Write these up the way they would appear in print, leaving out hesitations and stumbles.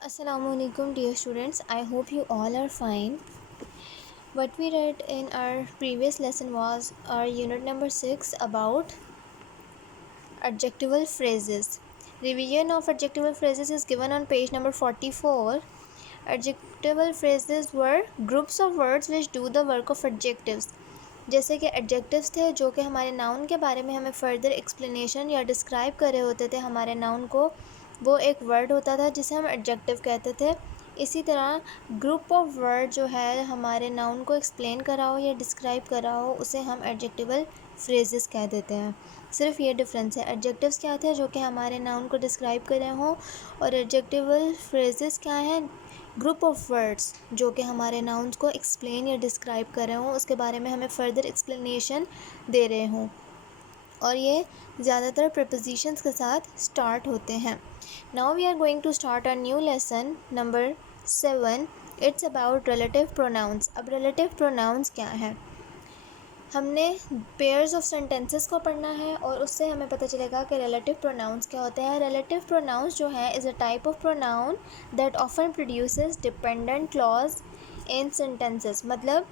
Assalamualaikum dear students, I hope you all are fine. What we read in our previous lesson was our unit number 6 about adjectival phrases. Revision of adjectival phrases is given on page number 44. Adjectival phrases were groups of words which do the work of adjectives. जैसे कि adjectives थे जो कि हमारे noun के बारे में हमें फर्दर एक्सप्लेनेशन या डिस्क्राइब कर रहे होते थे हमारे नाउन को, वो एक वर्ड होता था जिसे हम एडजेक्टिव कहते थे। इसी तरह ग्रुप ऑफ वर्ड जो है हमारे नाउन को एक्सप्लेन करा हो या डिस्क्राइब करा हो उसे हम एडजेक्टिवल फ्रेजेस कह देते हैं। सिर्फ ये डिफरेंस है, एडजेक्टिव्स क्या थे जो कि हमारे नाउन को डिस्क्राइब कर रहे हों, और एडजेक्टिवल फ्रेजेस क्या हैं, ग्रुप ऑफ वर्ड्स जो कि हमारे नाउन्स को एक्सप्लेन या डिस्क्राइब कर रहे हों, उसके बारे में हमें फ़र्दर एक्सप्लेनेशन दे रहे हों, और ये ज़्यादातर प्रपोजिशंस के साथ स्टार्ट होते हैं। Now we are going to start a new lesson number 7। It's about relative pronouns. अब रिलेटिव प्रोनाउंस क्या है, हमने पेयर्स ऑफ सेंटेंसेस को पढ़ना है और उससे हमें पता चलेगा कि रिलेटिव प्रोनाउंस क्या होते हैं। रिलेटिव प्रोनाउंस जो है is a type of pronoun that often produces dependent clause in sentences. मतलब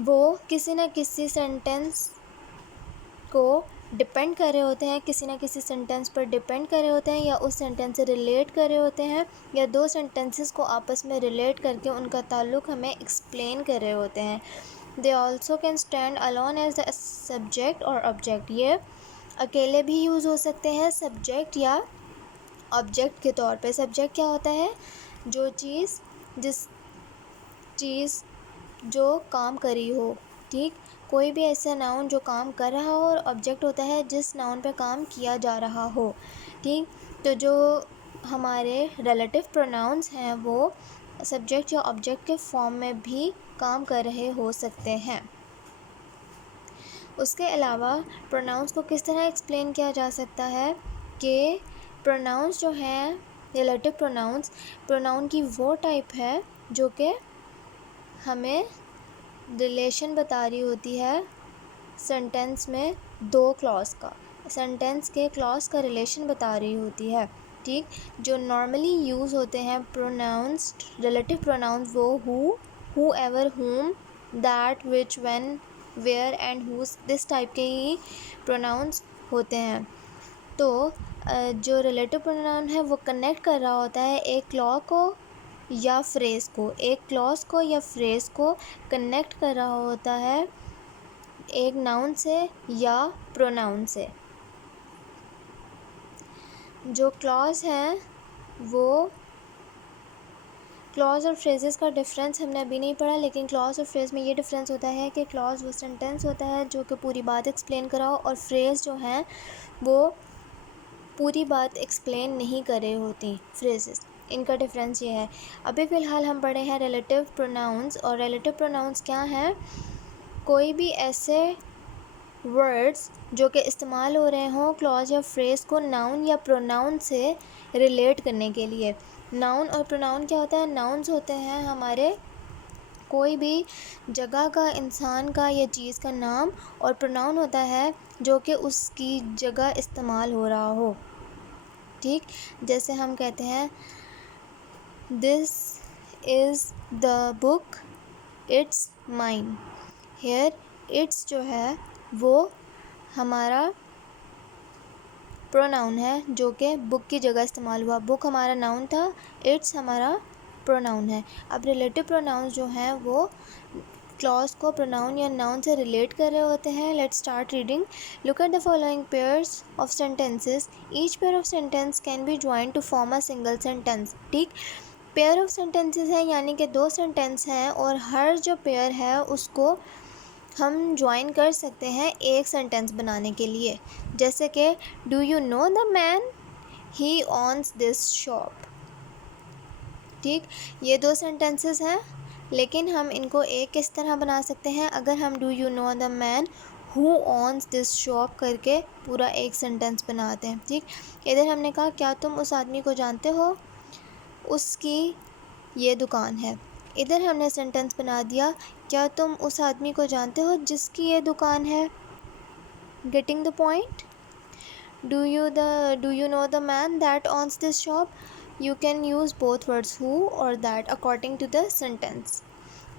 वो किसी न किसी सेंटेंस को डिपेंड कर रहे होते हैं, किसी न किसी सेंटेंस पर डिपेंड कर रहे होते हैं, या उस सेंटेंस से रिलेट कर रहे होते हैं, या दो सेंटेंसेस को आपस में रिलेट करके उनका ताल्लुक़ हमें एक्सप्लेन कर रहे होते हैं। They also can stand alone as the subject और ऑब्जेक्ट। ये अकेले भी यूज़ हो सकते हैं सब्जेक्ट या ऑब्जेक्ट के तौर पे। सब्जेक्ट क्या होता है, जो चीज़ जिस चीज़ जो काम करी हो, ठीक, कोई भी ऐसा नाउन जो काम कर रहा हो, और ऑब्जेक्ट होता है जिस नाउन पे काम किया जा रहा हो, ठीक। तो जो हमारे रिलेटिव प्रोनाउंस हैं वो सब्जेक्ट या ऑब्जेक्ट के फॉर्म में भी काम कर रहे हो सकते हैं। उसके अलावा प्रोनाउंस को किस तरह एक्सप्लेन किया जा सकता है कि प्रोनाउंस जो हैं रिलेटिव प्रोनाउंस, प्रोनाउन की वो टाइप है जो कि हमें रिलेशन बता रही होती है सेंटेंस में दो क्लॉज का, सेंटेंस के क्लॉज का रिलेशन बता रही होती है, ठीक। जो नॉर्मली यूज़ होते हैं प्रोनाउंस, रिलेटिव प्रोनाउंस, वो whoever, whom, that, which, when, where and whose, this type के ही प्रोनाउंस होते हैं। तो जो रिलेटिव प्रोनाउन है वो कनेक्ट कर रहा होता है एक क्लॉज को या फ्रेज़ को, एक क्लॉज को या फ्रेज़ को कनेक्ट कर रहा होता है एक नाउन से या प्रोनाउन से। जो क्लॉज हैं वो, क्लॉज और फ्रेजेस का डिफरेंस हमने अभी नहीं पढ़ा, लेकिन क्लॉज और फ्रेज में ये डिफरेंस होता है कि क्लॉज वो सेंटेंस होता है जो कि पूरी बात एक्सप्लेन कराओ, और फ्रेज जो हैं वो पूरी बात एक्सप्लेन नहीं कर रही होती फ्रेजेस। इनका डिफरेंस ये है। अभी फ़िलहाल हम पढ़े हैं रिलेटिव प्रोनाउंस, और रिलेटिव प्रोनाउंस क्या हैं, कोई भी ऐसे वर्ड्स जो कि इस्तेमाल हो रहे हों क्लॉज या फ्रेज़ को नाउन या प्रोनाउन से रिलेट करने के लिए। नाउन और प्रोनाउन क्या होता है, नाउन्स होते हैं हमारे कोई भी जगह का, इंसान का या चीज़ का नाम, और प्रोनाउन होता है जो कि उसकी जगह इस्तेमाल हो रहा हो, ठीक। जैसे हम कहते हैं this is the book, it's mine. Here it's जो है वो हमारा प्रोनाउन है जो कि बुक की जगह इस्तेमाल हुआ। बुक हमारा नाउन था, इट्स हमारा प्रोनाउन है। अब रिलेटिव प्रोनाउंस जो हैं वो क्लॉज को प्रोनाउन या नाउन से रिलेट कर रहे होते हैं। Let's start reading. Look at the following pairs of sentences. Each pair of sentence can be join to form a single sentence, ठीक। पेयर ऑफ सेंटेंसेस है यानी कि दो सेंटेंस हैं, और हर जो पेयर है उसको हम ज्वाइन कर सकते हैं एक सेंटेंस बनाने के लिए। जैसे कि do you know the man, he ons this shop, ठीक। ये दो सेंटेंसेस हैं, लेकिन हम इनको एक किस तरह बना सकते हैं, अगर हम do you know the man who owns this shop करके पूरा एक सेंटेंस बनाते हैं, ठीक। इधर हमने कहा क्या तुम उस आदमी को जानते हो, उसकी ये दुकान है। इधर हमने सेंटेंस बना दिया क्या तुम उस आदमी को जानते हो जिसकी ये दुकान है। Getting the point. Do you know the man that ons this shop, you can use both words who or that according to the sentence.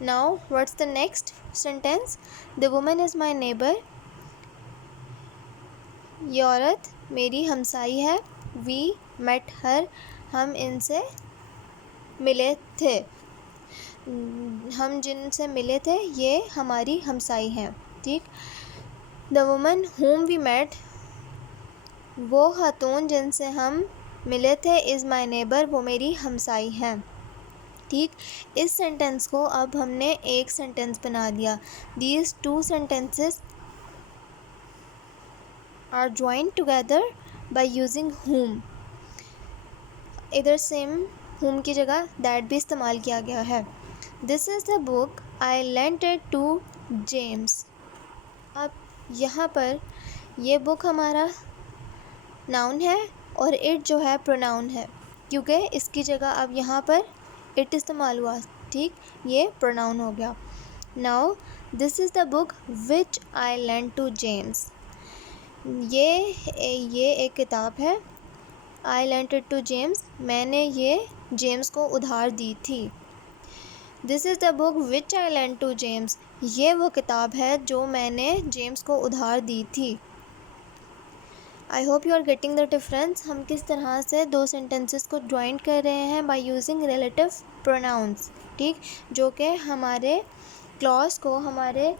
Now what's the next sentence? The woman is my neighbor. ये औरत मेरी हमसाई है. We met her. हम इनसे मिले थे. हम जिनसे मिले थे ये हमारी हमसाई हैं. ठीक. The woman whom we met, वो खातून जिनसे हम मिले थे, इज़ माई नेबर, वो मेरी हमसाई हैं. ठीक. इस सेंटेंस को अब हमने एक सेंटेंस बना दिया. These two sentences are joined together by using whom. इधर सेम whom की जगह दैट भी इस्तेमाल किया गया है. This is the book I lent it to James. अब यहाँ पर ये बुक हमारा नाउन है और इट जो है प्रोनाउन है, क्योंकि इसकी जगह अब यहाँ पर इट इस्तेमाल हुआ. ठीक. ये प्रोनाउन हो गया. Now this is the book which I lent to James. ये एक किताब है. I lent it to James, मैंने ये जेम्स को उधार दी थी. This is the book which I lent to James, ये वो किताब है जो मैंने जेम्स को उधार दी थी. I hope you are getting the difference. हम किस तरह से दो सेंटेंसेस को ज्वाइंट कर रहे हैं बाय यूजिंग रिलेटिव प्रोनाउंस. ठीक. जो कि हमारे क्लॉज को, हमारे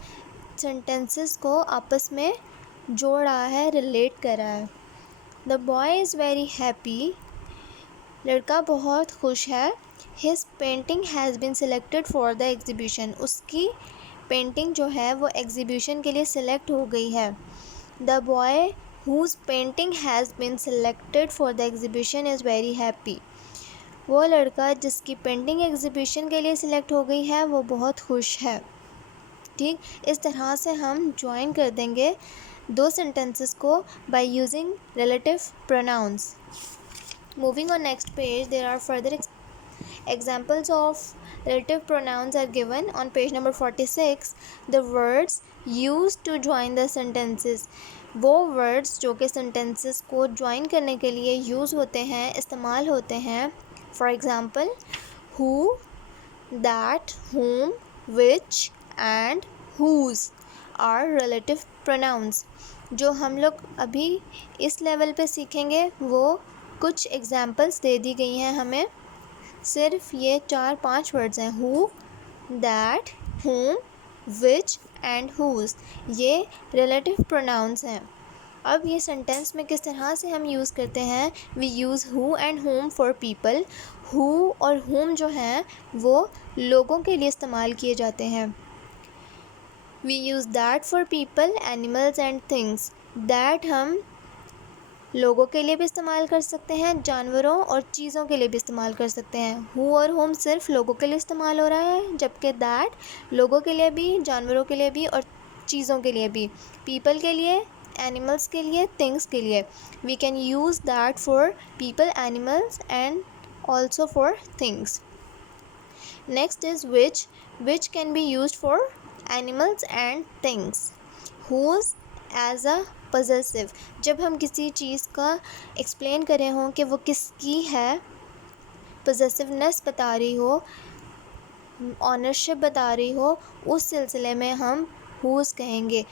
सेंटेंसेस को आपस में जोड़ रहा है, रिलेट कर रहा है. The boy is very happy. लड़का बहुत खुश है. His painting has been selected for the exhibition. उसकी पेंटिंग जो है वो एग्जीबिशन के लिए सिलेक्ट हो गई है. The boy whose painting has been selected for the exhibition is very happy. वो लड़का जिसकी पेंटिंग एग्जीबिशन के लिए सिलेक्ट हो गई है वो बहुत खुश है. ठीक. इस तरह से हम ज्वाइन कर देंगे दो सेंटेंसेस को by using relative pronouns. Moving on next page, there are further examples of relative pronouns are given on page number 46. The words used to join the sentences, वो वर्ड्स जो कि सेंटेंसेस को join करने के लिए use होते हैं, इस्तेमाल होते हैं. For example who, that, whom, which and whose are relative pronouns. जो हम लोग अभी इस लेवल पे सीखेंगे वो कुछ एग्जाम्पल्स दे दी गई हैं हमें. सिर्फ ये 4-5 वर्ड्स हैं. Who, that, whom, which and whose. ये रिलेटिव प्रोनाउंस हैं. अब ये सेंटेंस में किस तरह से हम यूज़ करते हैं. We use who and whom for people. Who और whom जो हैं वो लोगों के लिए इस्तेमाल किए जाते हैं. We use that for people, animals and things. That हम लोगों के लिए भी इस्तेमाल कर सकते हैं, जानवरों और चीज़ों के लिए भी इस्तेमाल कर सकते हैं. हु और whom सिर्फ लोगों के लिए इस्तेमाल हो रहा है, जबकि दैट लोगों के लिए भी, जानवरों के लिए भी और चीज़ों के लिए भी. पीपल के लिए, एनिमल्स के लिए, थिंग्स के लिए. We can use that for people, animals and also for things. Next is which can be used for animals and things. Whose as a possessive. जब हम किसी चीज़ का एक्सप्लेन कर रहे हों कि वो किसकी है, पजेसिवनेस बता रही हो, ऑनरशिप बता रही हो, उस सिलसिले में हम हुज़ कहेंगे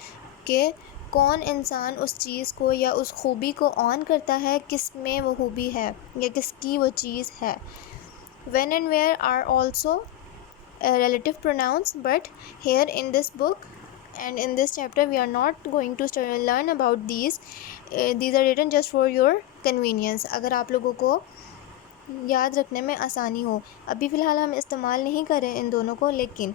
कि कौन इंसान उस चीज़ को या उस खूबी को ऑन करता है, किस में वो खूबी है या किसकी वो चीज़ है. When and where are also relative pronouns, but here in this book and in this chapter we are not going to learn about these. These are written just for your convenience. अगर आप लोगों को याद रखने में आसानी हो. अभी फ़िलहाल हम इस्तेमाल नहीं करें इन दोनों को, लेकिन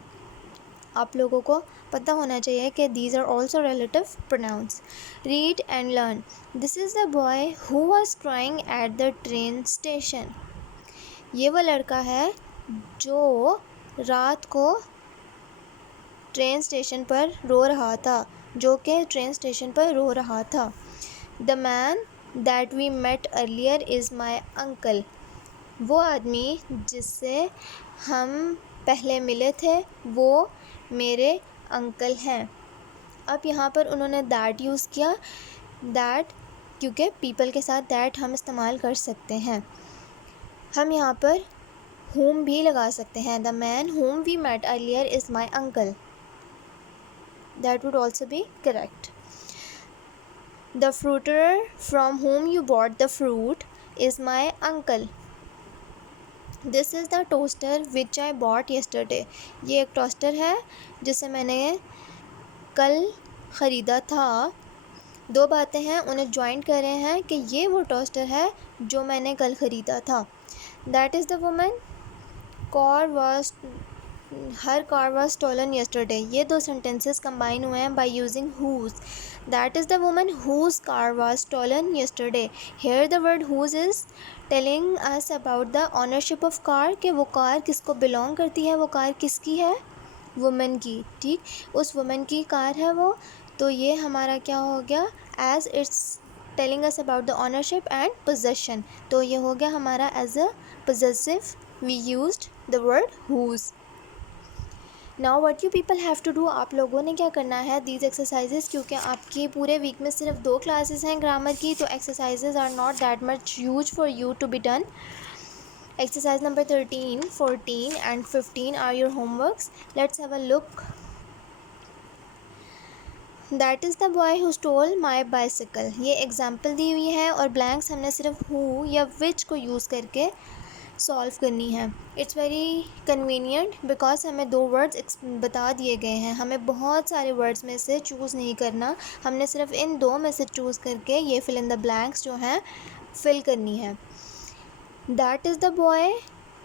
आप लोगों को पता होना चाहिए कि these are also relative pronouns. Read and learn. This is the boy who was crying at the train station. ये वो लड़का है जो रात को ट्रेन स्टेशन पर रो रहा था, जो कि ट्रेन स्टेशन पर रो रहा था. The man that we met earlier is my uncle. वो आदमी जिससे हम पहले मिले थे वो मेरे अंकल हैं. अब यहाँ पर उन्होंने दैट यूज़ किया. दैट क्योंकि पीपल के साथ दैट हम इस्तेमाल कर सकते हैं. हम यहाँ पर whom भी लगा सकते हैं. The man whom we met earlier is my uncle. That would also be correct. The fruiterer from whom you bought the fruit is my uncle. This is the toaster which I bought yesterday. ये एक toaster है जिसे मैंने कल ख़रीदा था. दो बातें हैं, उन्हें ज्वाइंट कर रहे हैं कि ये वो टोस्टर है जो मैंने कल ख़रीदा था. That is the woman. Her car was stolen yesterday. ये दो sentences combine हुए हैं by using whose. That is the woman whose car was stolen yesterday. Here the word whose is telling us about the ownership of car, कि वो car किसको belong करती है, वो कार किसकी है, woman की. ठीक, उस woman की कार है वो. तो ये हमारा क्या हो गया, as it's telling us about the ownership and possession. तो ये हो गया हमारा as a possessive. We used the word whose. Now what you people have to do, आप लोगों ने क्या करना है, दीज एक्सरसाइजेज, क्योंकि आपके पूरे वीक में सिर्फ 2 क्लासेस हैं ग्रामर की, तो exercises are not that much huge for you to be done. Exercise number 13, 14 and 15 are your homeworks. Let's have a look. That is the boy who stole my bicycle. ये example दी हुई है और blanks हमने सिर्फ who या विच को use करके सॉल्व करनी है. इट्स वेरी कन्वीनियंट बिकॉज हमें 2 वर्ड्स बता दिए गए हैं. हमें बहुत सारे वर्ड्स में से चूज़ नहीं करना, हमने सिर्फ इन 2 में से चूज़ करके ये फिल इन द ब्लैंक्स जो हैं फिल करनी है. That is the boy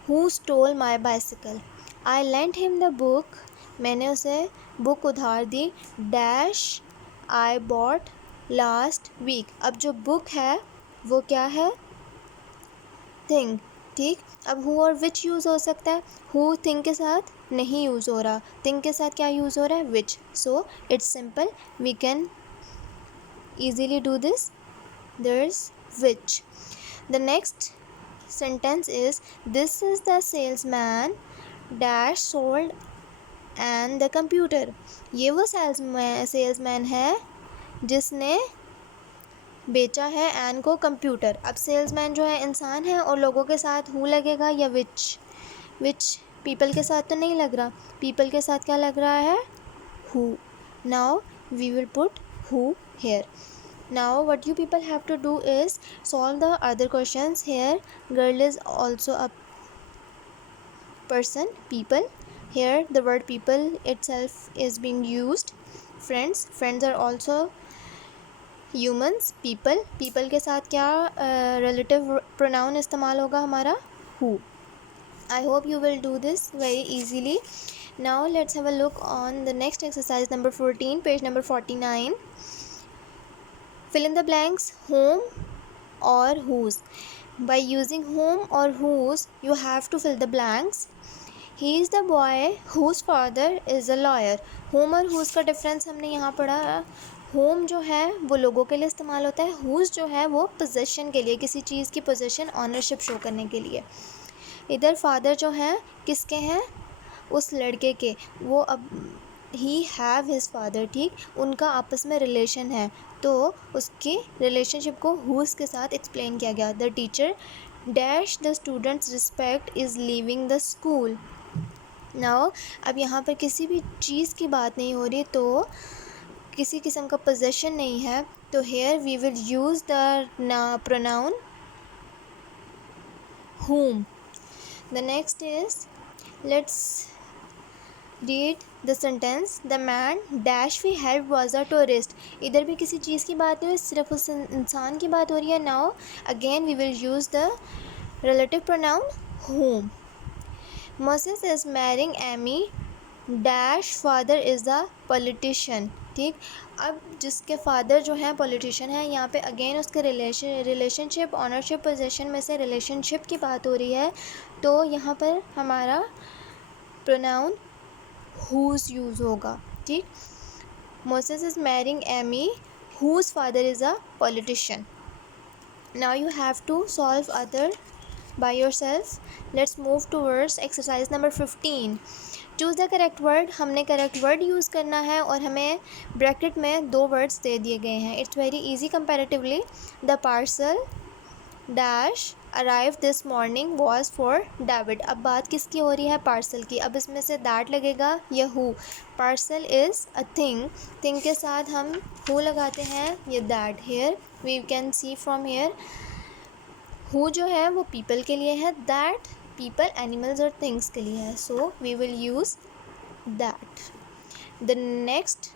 who stole my bicycle. I lent him the book. मैंने उसे बुक उधार दी. Dash I bought last week. अब जो बुक है वो क्या है, थिंग. ठीक, अब हु और विच यूज़ हो सकता है. हु थिंग के साथ नहीं यूज़ हो रहा, थिंग के साथ क्या यूज़ हो रहा है, which. So it's simple, we can easily do this. There is which. The next sentence is this is the salesman dash sold and the computer. ये वो सेल्समैन है जिसने बेचा है एन को कंप्यूटर. अब सेल्समैन जो है इंसान है और लोगों के साथ हु लगेगा या विच. विच पीपल के साथ तो नहीं लग रहा, पीपल के साथ क्या लग रहा है, who. Now we will put who here. Now what you people have to do is solve the other questions. Here girl is also a person, people. Here the word people itself is being used. Friends are also humans. people के साथ क्या relative pronoun इस्तेमाल होगा हमारा, who. I hope you will do this very easily. Now let's have a look on the next exercise number 14, page number 49. Fill in the blanks, whom or whose. By using whom or whose you have to fill the blanks. He is the boy whose father is a lawyer. whom और whose का difference हमने यहाँ पढ़ा. whom जो है वो लोगों के लिए इस्तेमाल होता है, whose जो है वो पोजेशन के लिए, किसी चीज़ की पोजेशन ऑनरशिप शो करने के लिए. इधर फादर जो हैं किसके हैं, उस लड़के के. वो अब ही हैव हिज फादर. ठीक, उनका आपस में रिलेशन है, तो उसकी रिलेशनशिप को whose के साथ एक्सप्लेन किया गया. The teacher dash the students respect is leaving the school. Now अब यहाँ पर किसी भी चीज़ की बात नहीं हो रही, तो किसी किस्म का पोजेशन नहीं है, तो here we will use the pronoun whom. The next is, let's read the sentence. The man dash we helped was a tourist. इधर भी किसी चीज़ की बात नहीं है, सिर्फ उस इंसान की बात हो रही है. Now again we will use the relative pronoun whom. Moses is marrying Amy dash father is a politician. ठीक, अब जिसके फादर जो है पॉलिटिशियन है, यहाँ पे अगेन उसके रिलेशनशिप, ऑनरशिप, पोजेशन में से रिलेशनशिप की बात हो रही है, तो यहाँ पर हमारा प्रोनाउन whose यूज़ होगा. ठीक, Moses is marrying Amy whose father is a politician. Now you have to solve other by yourself. Let's move towards exercise number 15. Choose the correct word. हमने correct word यूज़ करना है और हमें bracket में 2 words दे दिए गए हैं. It's very easy comparatively. The parcel dash arrive this morning was for David. अब बात किसकी हो रही है? पार्सल की। अब इसमें से दैट लगेगा या who. Parcel is a thing, thing के साथ हम हु लगाते हैं ये that. Here we can see from here who जो है वो पीपल के लिए है, दैट पीपल एनिमल्स और थिंग्स के लिए है, so we will use that. The next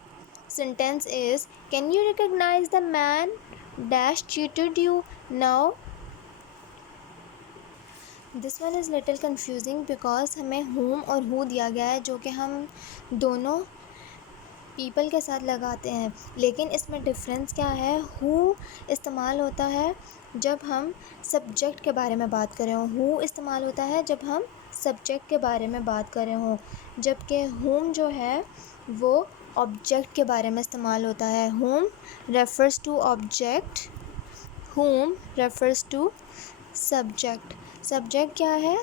sentence is, can you recognize the man dash cheated you? Now this one is little confusing because हमें whom और who दिया गया है जो कि हम दोनों people के साथ लगाते हैं, लेकिन इसमें डिफरेंस क्या है? who इस्तेमाल होता है जब हम सब्जेक्ट के बारे में बात कर रहे हों, who इस्तेमाल होता है जब हम सब्जेक्ट के बारे में बात कर रहे हों, जबकि whom जो है वो ऑब्जेक्ट के बारे में इस्तेमाल होता है। whom refers to object, whom refers to subject। Subject क्या है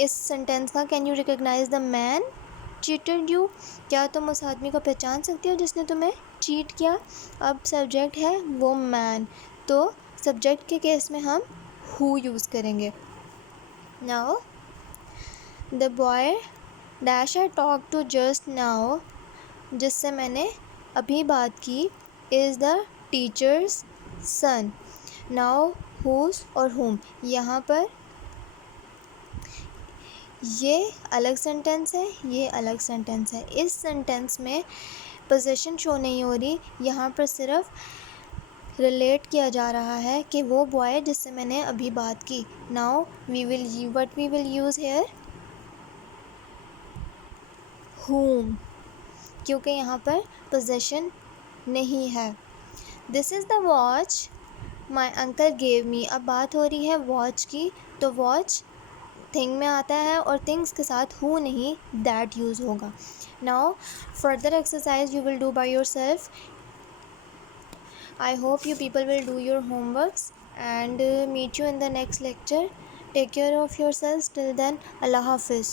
इस सेंटेंस का? Can you recognise the man cheated you, क्या तुम उस आदमी को पहचान सकते हो जिसने तुम्हें चीट किया? अब सब्जेक्ट है वो मैन, तो सब्जेक्ट के केस में हम हु यूज़ करेंगे। Now the boy dash I talk to just now, जिससे मैंने अभी बात की, is the teacher's son. Now whose और हुम, यहाँ पर ये अलग सेंटेंस है, ये अलग सेंटेंस है। इस सेंटेंस में पोजीशन शो नहीं हो रही, यहाँ पर सिर्फ रिलेट किया जा रहा है कि वो बॉय जिससे मैंने अभी बात की। Now we will use here whom, क्योंकि यहाँ पर पोजेशन नहीं है। This is the watch my uncle gave me. अब बात हो रही है वॉच की, तो वॉच थिंग में आता है और थिंग्स के साथ हु नहीं दैट यूज़ होगा। Now further exercise you will do by your self. I hope you people will do your homeworks and meet you in the next lecture. Take care of yourselves till then. Allah Hafiz.